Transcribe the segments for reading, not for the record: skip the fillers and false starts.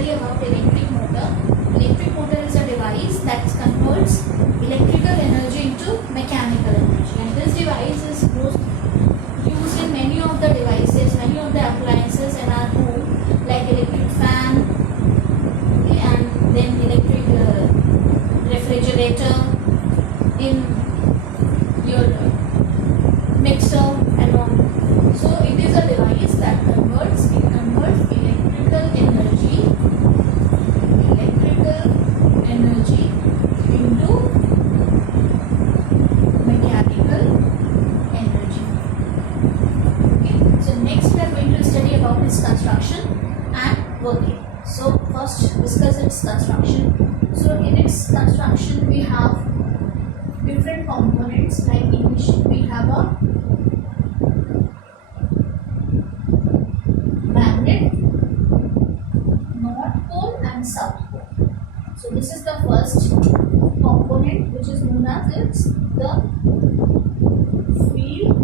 study about electric motor. Electric motor is a device that converts electrical energy into mechanical energy, and this device is used in many of the devices, many of the appliances in our home, like electric fan, okay, and then electric refrigerator, in your mixer and all. So it is a device that converts electrical energy into mechanical energy. Okay. So next we are going to study about its construction and working. So first discuss its construction. So in its construction we have different components, like initially we have a magnet, north pole and south pole. So this is the first component, which is known as the field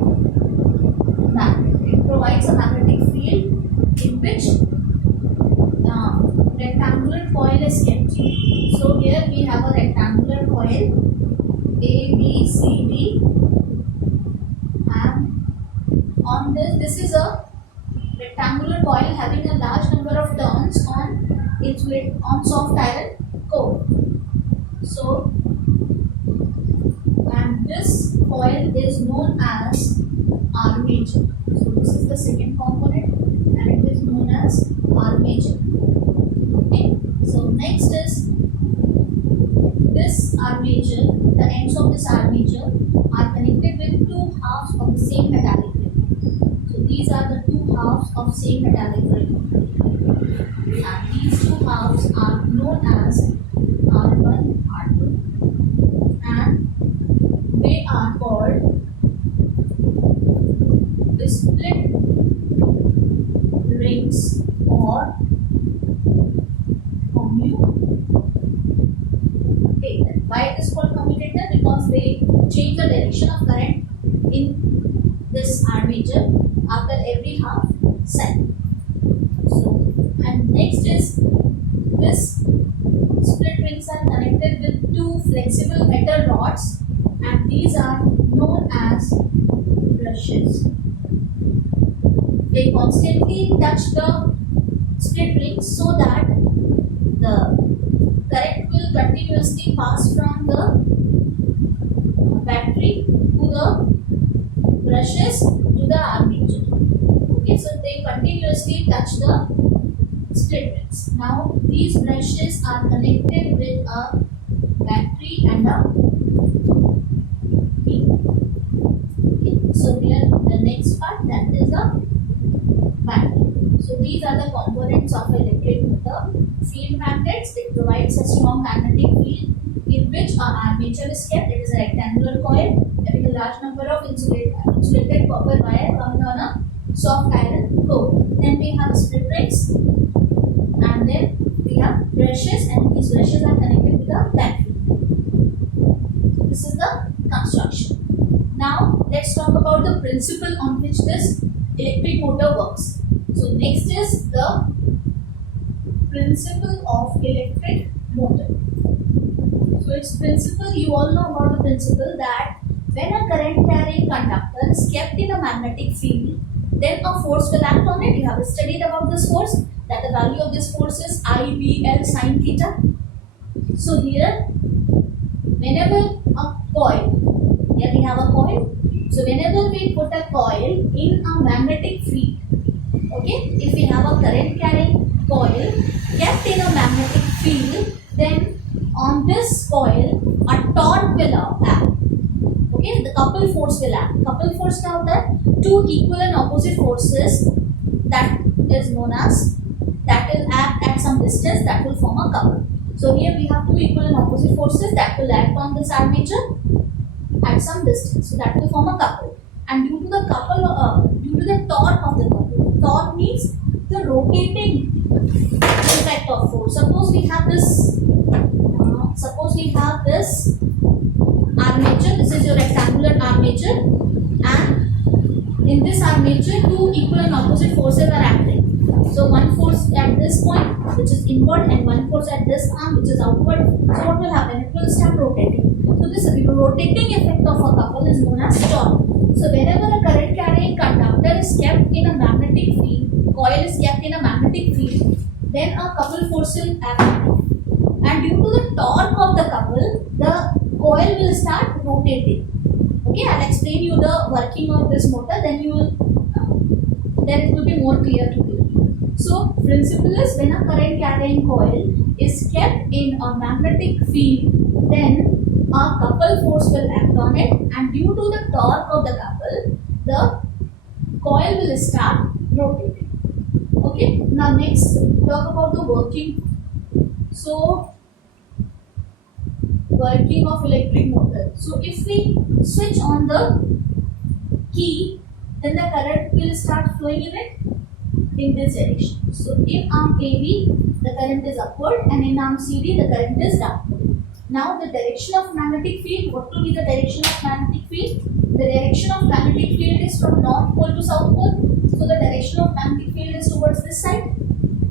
magnet. It provides a magnetic field in which rectangular coil is kept. So here we have a rectangular coil A, B, C, D, and on this is a rectangular coil having a large number of turns on soft iron core. So, and this coil is known as armature. So this is the second component, and it is known as armature. Okay. So next is this armature. The ends of this armature are connected with two halves of the same metallic ring. So these are the two halves of same metallic ring, and these two halves are known as R1, R2, and they are called the split rings or commutator. Why it is called commutator? Because they change the direction of current in this armature after every half cycle. So, and next is this split rings are connected with two flexible metal rods, and these are known as brushes. They constantly touch the split rings so that the current will continuously pass from the battery to the brushes to the armature. Okay, so they continuously touch the split rings. Now these brushes are connected with a battery and a pin. Okay, so here the next part, that is a battery. So these are the components of electric motor. Field magnets, it provides a strong magnetic field in which an armature is kept. It is a rectangular coil having a large number of insulated copper wire wound on a soft iron core. Then we have split rings, and then we have brushes, and these brushes are connected with a battery. So this is the construction. Now let's talk about the principle on which this electric motor works. So next is the principle of electric motor. So its principle, you all know about the principle that when a current carrying conductor is kept in a magnetic field, then a force will act on it. You have studied about this force, that the value of this force is IBL sin theta. So here, whenever a coil, here we have a coil. So whenever we put a coil in a magnetic field, okay, if we have a current carrying coil kept in a magnetic field, then on this coil a torque will act. Okay, the couple force will act. Couple force now that two equal and opposite forces that is known as, that will act at some distance, that will form a couple. So here we have two equal and opposite forces that will act on this armature at some distance. So that will form a couple. And due to the torque of the couple, torque means the rotating effect of force. Suppose we have this armature. This is your rectangular armature, and in this armature two equal and opposite forces are acting. So one force at this point arm which is inward and one force at this arm which is outward. So what will happen? It will start rotating. So this rotating effect of a couple is known as torque. So whenever a current carrying conductor is kept in a magnetic field, coil is kept in a magnetic field, then a couple force will act. And due to the torque of the couple, the coil will start rotating. Okay, I'll explain you the working of this motor, then it will be more clear to you. So principle is, when a current carrying coil is kept in a magnetic field, then a couple force will act on it, and due to the torque of the couple, the coil will start rotating. Okay, now next talk about the working. So working of electric motor. So if we switch on the key, then the current will start flowing in this direction. So in arm AB, the current is upward, and in arm CD, the current is downward. Now the direction of magnetic field, what will be the direction of magnetic field? The direction of magnetic field is from north pole to south pole. So the direction of magnetic field is towards this side,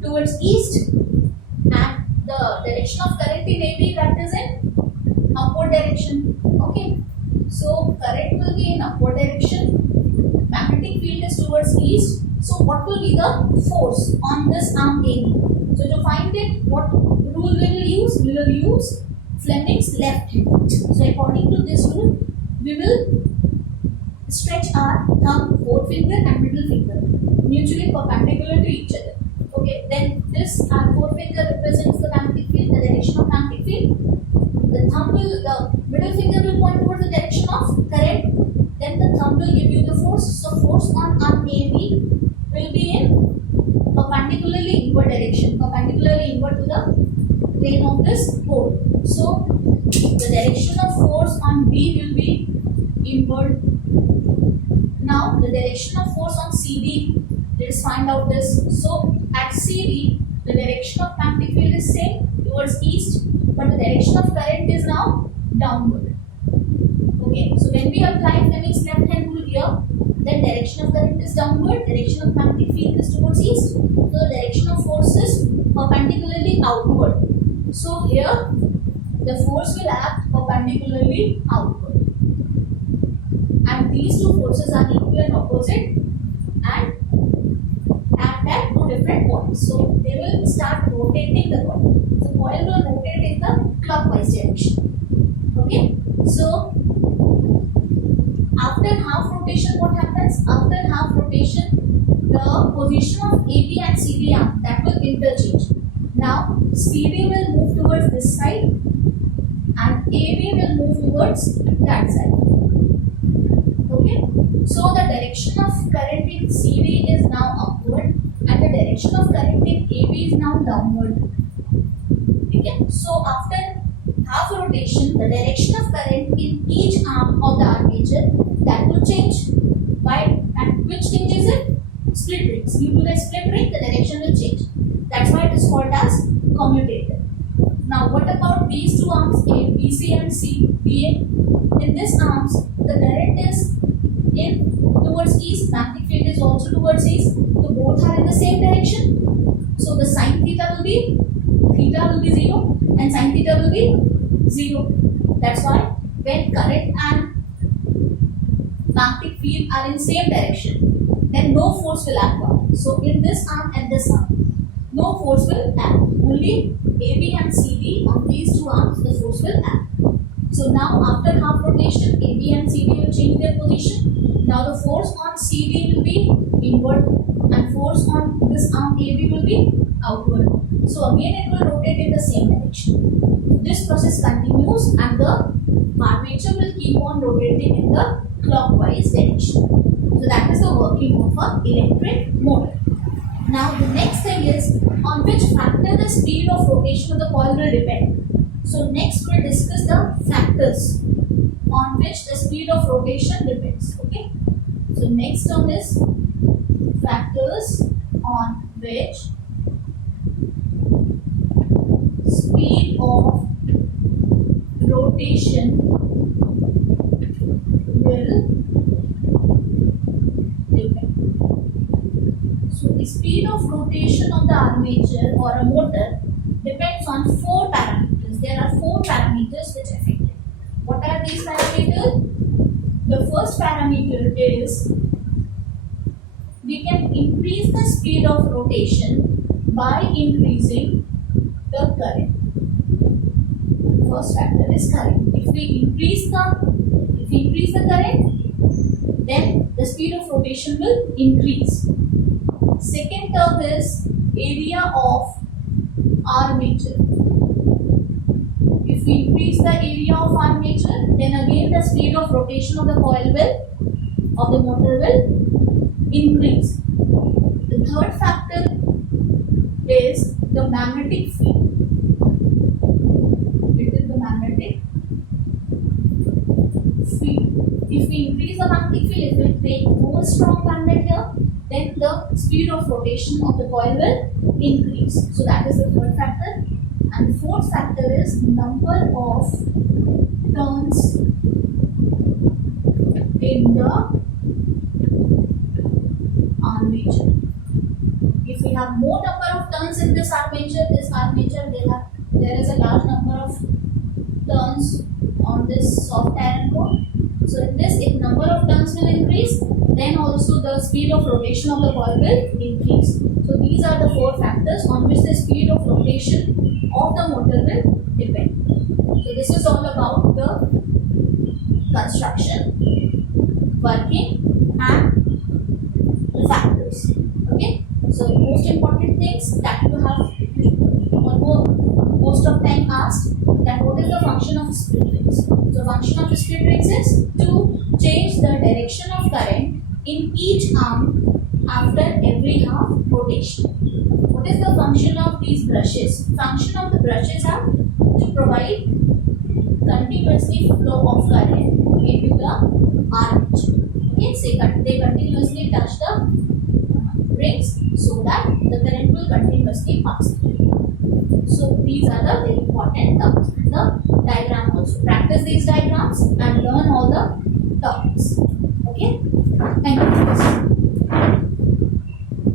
towards east, and the direction of current in AB, that is in upward direction. Okay, so current will be in upward direction, magnetic field is towards east. So what will be the force on this arm AB? So to find it, what rule we will use? We will use Fleming's left hand. So according to this rule, we will stretch our thumb, forefinger and middle finger mutually perpendicular to each other. Okay, then this our forefinger represents the magnetic field, the direction of magnetic field. The middle finger will point towards the direction of current. Then the thumb will give you the force. So force on arm AB will be in perpendicularly inward direction, perpendicularly inward to the plane of this pole. So the direction of force on B will be inward. Now the direction of force on CD, let's find out this. So at CD, the direction of magnetic field is same towards east, but the direction of current is now downward. Okay, so when we apply Fleming's left hand rule here, then direction of current is downward, direction of magnetic field is towards east, so the direction of force is perpendicularly outward. So here the force will act perpendicularly outward, and these two forces are equal and opposite and act at two different points. So they will start rotating the coil. The coil will rotate in the clockwise direction. Okay, so after half rotation, what happens? After half rotation, the position of AB and CD arm, that will interchange. Now CD will move towards this side and AB will move towards that side. Okay, so the direction of current in CD is now upward and the direction of current in AB is now downward. Okay, so after half rotation, the direction of current in each arm of the armature, that will change. By and which changes it? Split rings. Due to the split ring, the direction will change. That's why it is called as commutator. Now what about these two arms A, BC and C, BA? In these arms, the current is in towards east, magnetic field is also towards east, so both are in the same direction. So the sine theta will be 0 and sine theta will be 0. That's why when current and magnetic field are in same direction, then no force will act on it. So in this arm and this arm, no force will act. Only AB and CD, on these two arms, the force will act. So now after half rotation, AB and CD will change their position. Now the force on CD will be inward and force on this arm AB will be outward. So again it will rotate in the same direction. This process continues and the armature will keep on rotating in the clockwise direction. So that is the working of an electric motor. Now the next thing is on which factor the speed of rotation of the coil will depend. So next we'll discuss the factors on which the speed of rotation depends. Okay. So next term is factors on which speed of rotation will depend. So the speed of rotation of the armature or a motor depends on 4 parameters. There are 4 parameters which affect it. What are these parameters? The first parameter is we can increase the speed of rotation by increasing the current. First factor is current. If we increase the current, then the speed of rotation will increase. Second term is area of armature. If we increase the area of armature, then again the speed of rotation of the motor will increase. The third factor is the magnetic field. It is the magnetic field. If we increase the magnetic field, it will make more strong magnet here, then the speed of rotation of the coil will increase. So that is the third factor. And the fourth factor is number of turns in the armature. If we have more number of turns in this armature there is a large number of turns on this soft iron core. So in this, if number of turns will increase, then also the speed of rotation of the coil will increase. So these are the 4 factors on which the speed of rotation of the motor will depend. So this is all about the construction, working and the factors. Okay. So most important things that you have most of time asked, that what is the function of split rings. So function of split rings is to change the direction of current in each arm after every half rotation. What is the function of these brushes? Function of the brushes are to provide continuously flow of current into the armature. Okay, so they continuously touch the rings so that the current will continuously pass through. So these are the very important terms. The diagram also. Practice these diagrams and learn all the topics. Okay. Thank you.